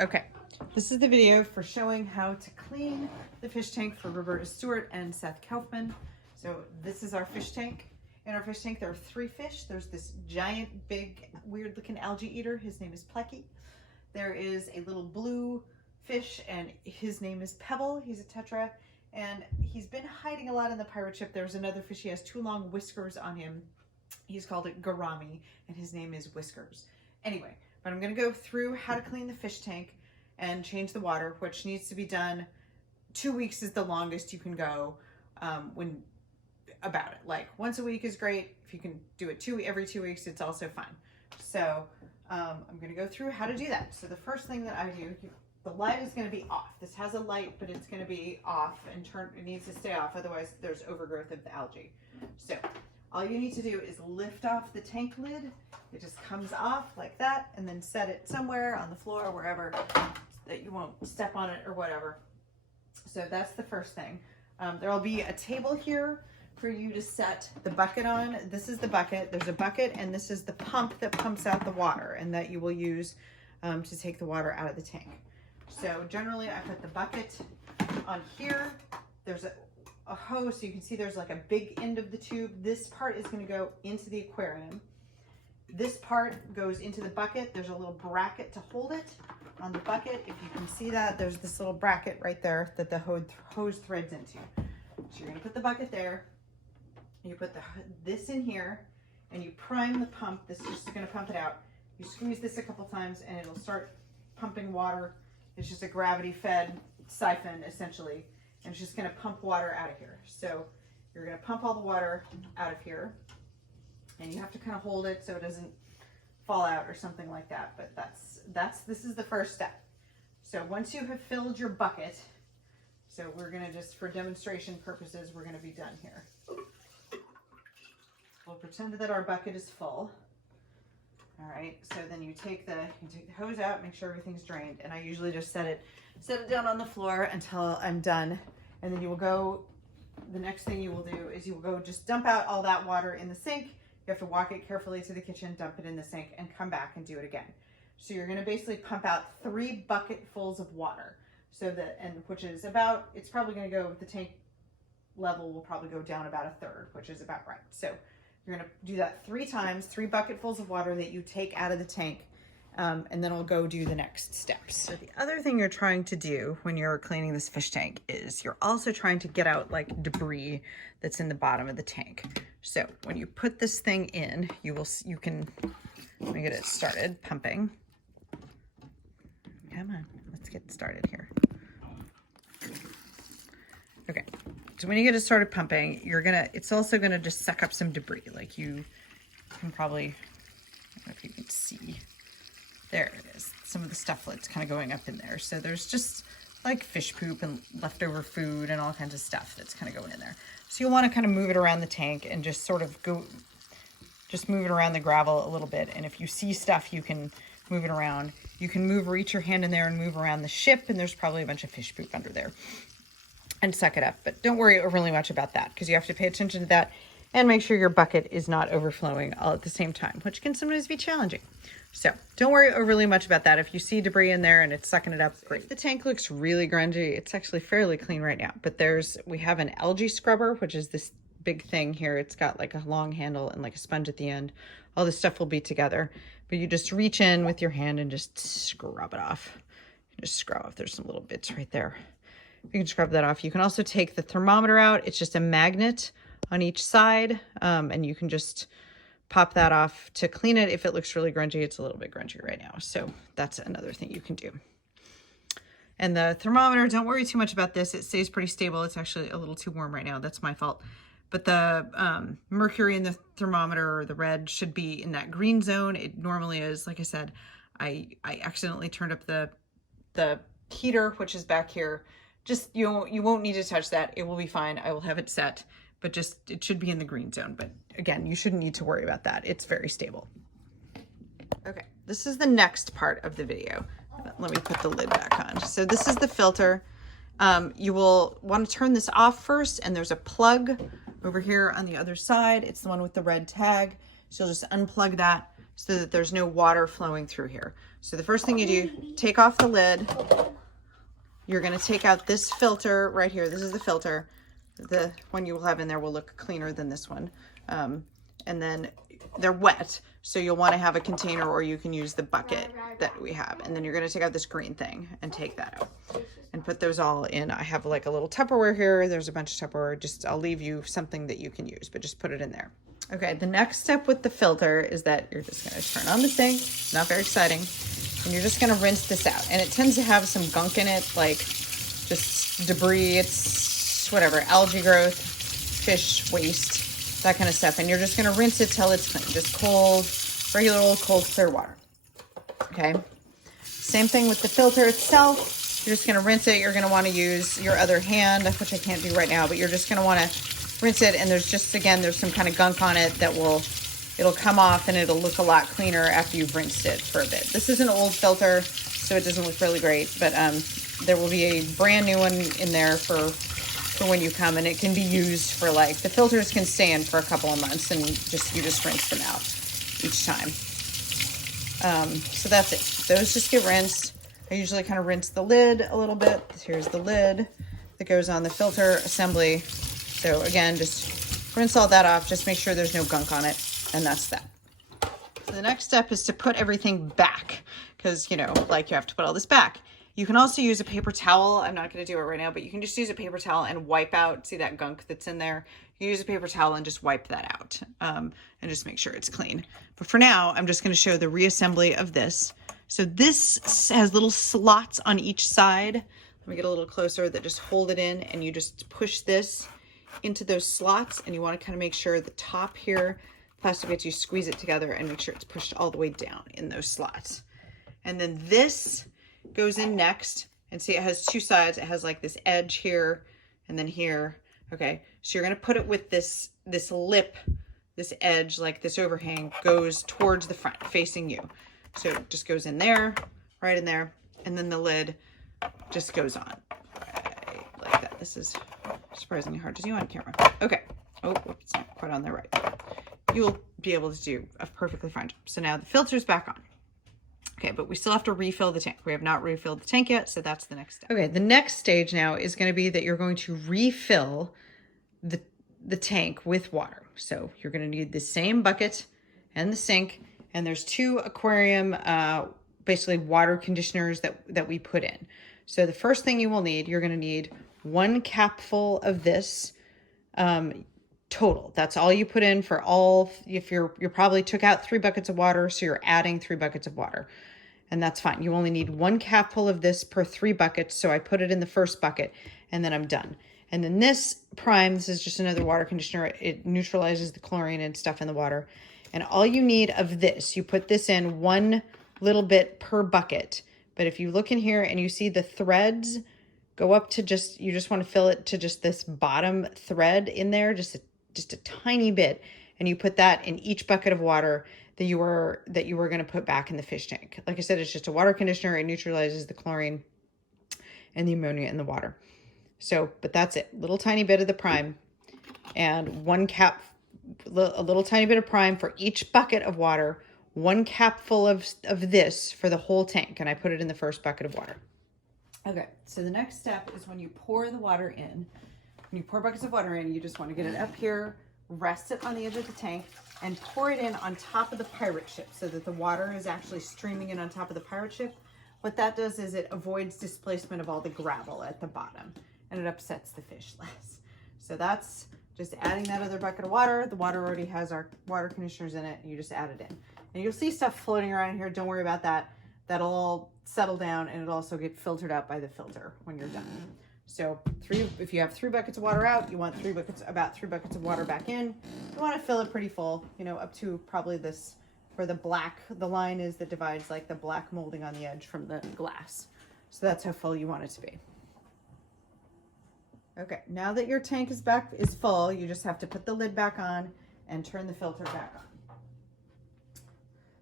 Okay, this is the video for showing how to clean the fish tank for Roberta Stewart and Seth Kaufman. So this is our fish tank. In our fish tank there are 3 fish. There's this giant, big, weird looking algae eater. His name is Plecky. There is a little blue fish and his name is Pebble. He's a tetra and he's been hiding a lot in the pirate ship. There's another fish, he has 2 long whiskers on him. He's called it Garami and his name is Whiskers. Anyway, but I'm gonna go through how to clean the fish tank and change the water, which needs to be done. 2 weeks is the longest you can go about it. Like once a week is great. If you can do it every 2 weeks, it's also fine. So I'm gonna go through how to do that. So the first thing that I do, the light is gonna be off. This has a light, but it's gonna be off and it needs to stay off. Otherwise there's overgrowth of the algae. So all you need to do is lift off the tank lid. It just comes off like that and then set it somewhere on the floor or wherever that you won't step on it or whatever. So that's the first thing. There'll be a table here for you to set the bucket on. This is the bucket. There's a bucket and this is the pump that pumps out the water and that you will use to take the water out of the tank. So generally I put the bucket on here. There's a hose, so you can see there's like a big end of the tube. This part is going to go into the aquarium. This part goes into the bucket. There's a little bracket to hold it on the bucket. If you can see that, there's this little bracket right there that the hose threads into. So you're going to put the bucket there. You put this in here and you prime the pump. This is just going to pump it out. You squeeze this a couple times and it'll start pumping water. It's just a gravity fed siphon essentially. And it's just going to pump water out of here. So you're going to pump all the water out of here and you have to kind of hold it so it doesn't fall out or something like that. But this is the first step. So once you have filled your bucket, so we're going to just, for demonstration purposes, we're going to be done here. We'll pretend that our bucket is full. All right, so then you take the hose out, make sure everything's drained, and I usually just set it down on the floor until I'm done. And then you will go, the next thing you will do is you will go just dump out all that water in the sink. You have to walk it carefully to the kitchen, dump it in the sink, and come back and do it again. So you're gonna basically pump out 3 bucketfuls of water. So that, and which is about, it's probably gonna go, the tank level will probably go down about 1/3, which is about right. So you're gonna do that 3 times, 3 bucketfuls of water that you take out of the tank. And then I'll go do the next steps. So the other thing you're trying to do when you're cleaning this fish tank is you're also trying to get out like debris that's in the bottom of the tank. So when you put this thing in, you can, let me get it started pumping. Come on, let's get started here. Okay, so when you get it started pumping, it's also gonna just suck up some debris. Like you can probably, I don't know if you can see. There it is. Some of the stuff that's kind of going up in there. So there's just like fish poop and leftover food and all kinds of stuff that's kind of going in there. So you'll want to kind of move it around the tank and just sort of just move it around the gravel a little bit. And if you see stuff, you can move it around. You can reach your hand in there and move around the ship, and there's probably a bunch of fish poop under there. And suck it up. But don't worry overly much about that because you have to pay attention to that and make sure your bucket is not overflowing all at the same time, which can sometimes be challenging. So don't worry overly much about that. If you see debris in there and it's sucking it up, great. If the tank looks really grungy, it's actually fairly clean right now. But we have an algae scrubber, which is this big thing here. It's got like a long handle and like a sponge at the end. All this stuff will be together. But you just reach in with your hand and just scrub it off. You just scrub off. There's some little bits right there. You can scrub that off. You can also take the thermometer out. It's just a magnet on each side, and you can just pop that off to clean it. If it looks really grungy, it's a little bit grungy right now. So that's another thing you can do. And the thermometer, don't worry too much about this. It stays pretty stable. It's actually a little too warm right now. That's my fault. But the mercury in the thermometer, or the red, should be in that green zone. It normally is. Like I said, I accidentally turned up the heater, which is back here. Just, you won't need to touch that. It will be fine. I will have it set. But just, it should be in the green zone. But again, you shouldn't need to worry about that. It's very stable. Okay, this is the next part of the video. Let me put the lid back on. So this is the filter. You will want to turn this off first, and there's a plug over here on the other side. It's the one with the red tag. So you'll just unplug that, so that there's no water flowing through here. So the first thing you do, take off the lid. You're gonna take out this filter right here. This is the filter. The one you will have in there will look cleaner than this one. And then they're wet, so you'll want to have a container, or you can use the bucket that we have. And then you're going to take out this green thing and take that out and put those all in. I have like a little Tupperware here. There's a bunch of Tupperware. Just, I'll leave you something that you can use, but just put it in there. Okay, the next step with the filter is that you're just going to turn on the sink. Not very exciting. And you're just going to rinse this out. And it tends to have some gunk in it, like just debris. It's whatever, algae growth, fish waste, that kind of stuff. And you're just going to rinse it till it's clean. Just cold, regular old cold clear water. Okay. Same thing with the filter itself. You're just going to rinse it. You're going to want to use your other hand, which I can't do right now, but you're just going to want to rinse it. And there's just, again, there's some kind of gunk on it that it'll come off and it'll look a lot cleaner after you've rinsed it for a bit. This is an old filter, so it doesn't look really great, but there will be a brand new one in there for when you come, and it can be used for, like, the filters can stay in for a couple of months, and you just rinse them out each time. So that's it. Those just get rinsed. I usually kind of rinse the lid a little bit. Here's the lid that goes on the filter assembly. So again, just rinse all that off. Just make sure there's no gunk on it, and that's that. So the next step is to put everything back, because, you know, like, you have to put all this back. You can also use a paper towel. I'm not going to do it right now, but you can just use a paper towel and wipe out, see that gunk that's in there? You use a paper towel and just wipe that out, and just make sure it's clean. But for now, I'm just going to show the reassembly of this. So this has little slots on each side. Let me get a little closer, that just hold it in, and you just push this into those slots, and you want to kind of make sure the top here, plastic bits, you squeeze it together and make sure it's pushed all the way down in those slots. And then this goes in next, and see, it has two sides. It has like this edge here and then here. Okay, so you're going to put it with this lip, this edge, like this overhang goes towards the front facing you. So it just goes in there, right in there, and then the lid just goes on right like that. This is surprisingly hard to do on camera. Okay. Oh, it's not quite on there right. You'll be able to do a perfectly fine job. So now the filter's back on. Okay, but we still have to refill the tank. We have not refilled the tank yet, so that's the next step. Okay, the next stage now is going to be that you're going to refill the tank with water. So you're going to need the same bucket and the sink, and there's two aquarium, basically water conditioners that we put in. So the first thing you will need, you're going to need 1 capful of this total. That's all you put in for all. If you probably took out 3 buckets of water, so you're adding 3 buckets of water, and that's fine. You only need 1 capful of this per 3 buckets, so I put it in the first bucket, and then I'm done. And then this Prime, this is just another water conditioner. It neutralizes the chlorine and stuff in the water. And all you need of this, you put this in 1 little bit per bucket. But if you look in here and you see the threads go up to you just want to fill it to just this bottom thread in there, just a tiny bit. And you put that in each bucket of water that you were going to put back in the fish tank. Like I said, it's just a water conditioner. It neutralizes the chlorine and the ammonia in the water. So, but that's it. Little tiny bit of the Prime, and 1 cap, a little tiny bit of Prime for each bucket of water, 1 capful of this for the whole tank. And I put it in the first bucket of water. Okay, so the next step is when you pour the water in. When you pour buckets of water in, you just want to get it up here, rest it on the edge of the tank, and pour it in on top of the pirate ship so that the water is actually streaming in on top of the pirate ship. What that does is it avoids displacement of all the gravel at the bottom, and it upsets the fish less. So that's just adding that other bucket of water. The water already has our water conditioners in it, and you just add it in. And you'll see stuff floating around in here. Don't worry about that. That'll all settle down, and it'll also get filtered out by the filter when you're done. So if you have 3 buckets of water out, you want about 3 buckets of water back in. You want to fill it pretty full, you know, up to probably this, where the line is that divides like the black molding on the edge from the glass. So that's how full you want it to be. Okay, now that your tank is full, you just have to put the lid back on and turn the filter back on.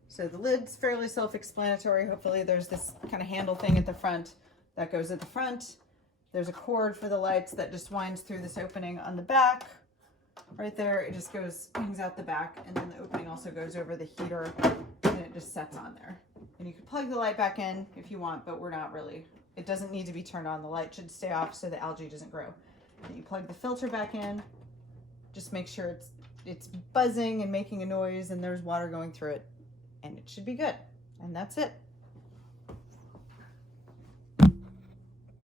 So the lid's fairly self-explanatory. Hopefully there's this kind of handle thing at the front that goes at the front. There's a cord for the lights that just winds through this opening on the back. Right there, it just hangs out the back, and then the opening also goes over the heater, and it just sets on there. And you can plug the light back in if you want, but we're not really, it doesn't need to be turned on. The light should stay off so the algae doesn't grow. And you plug the filter back in, just make sure it's buzzing and making a noise and there's water going through it, and it should be good. And that's it.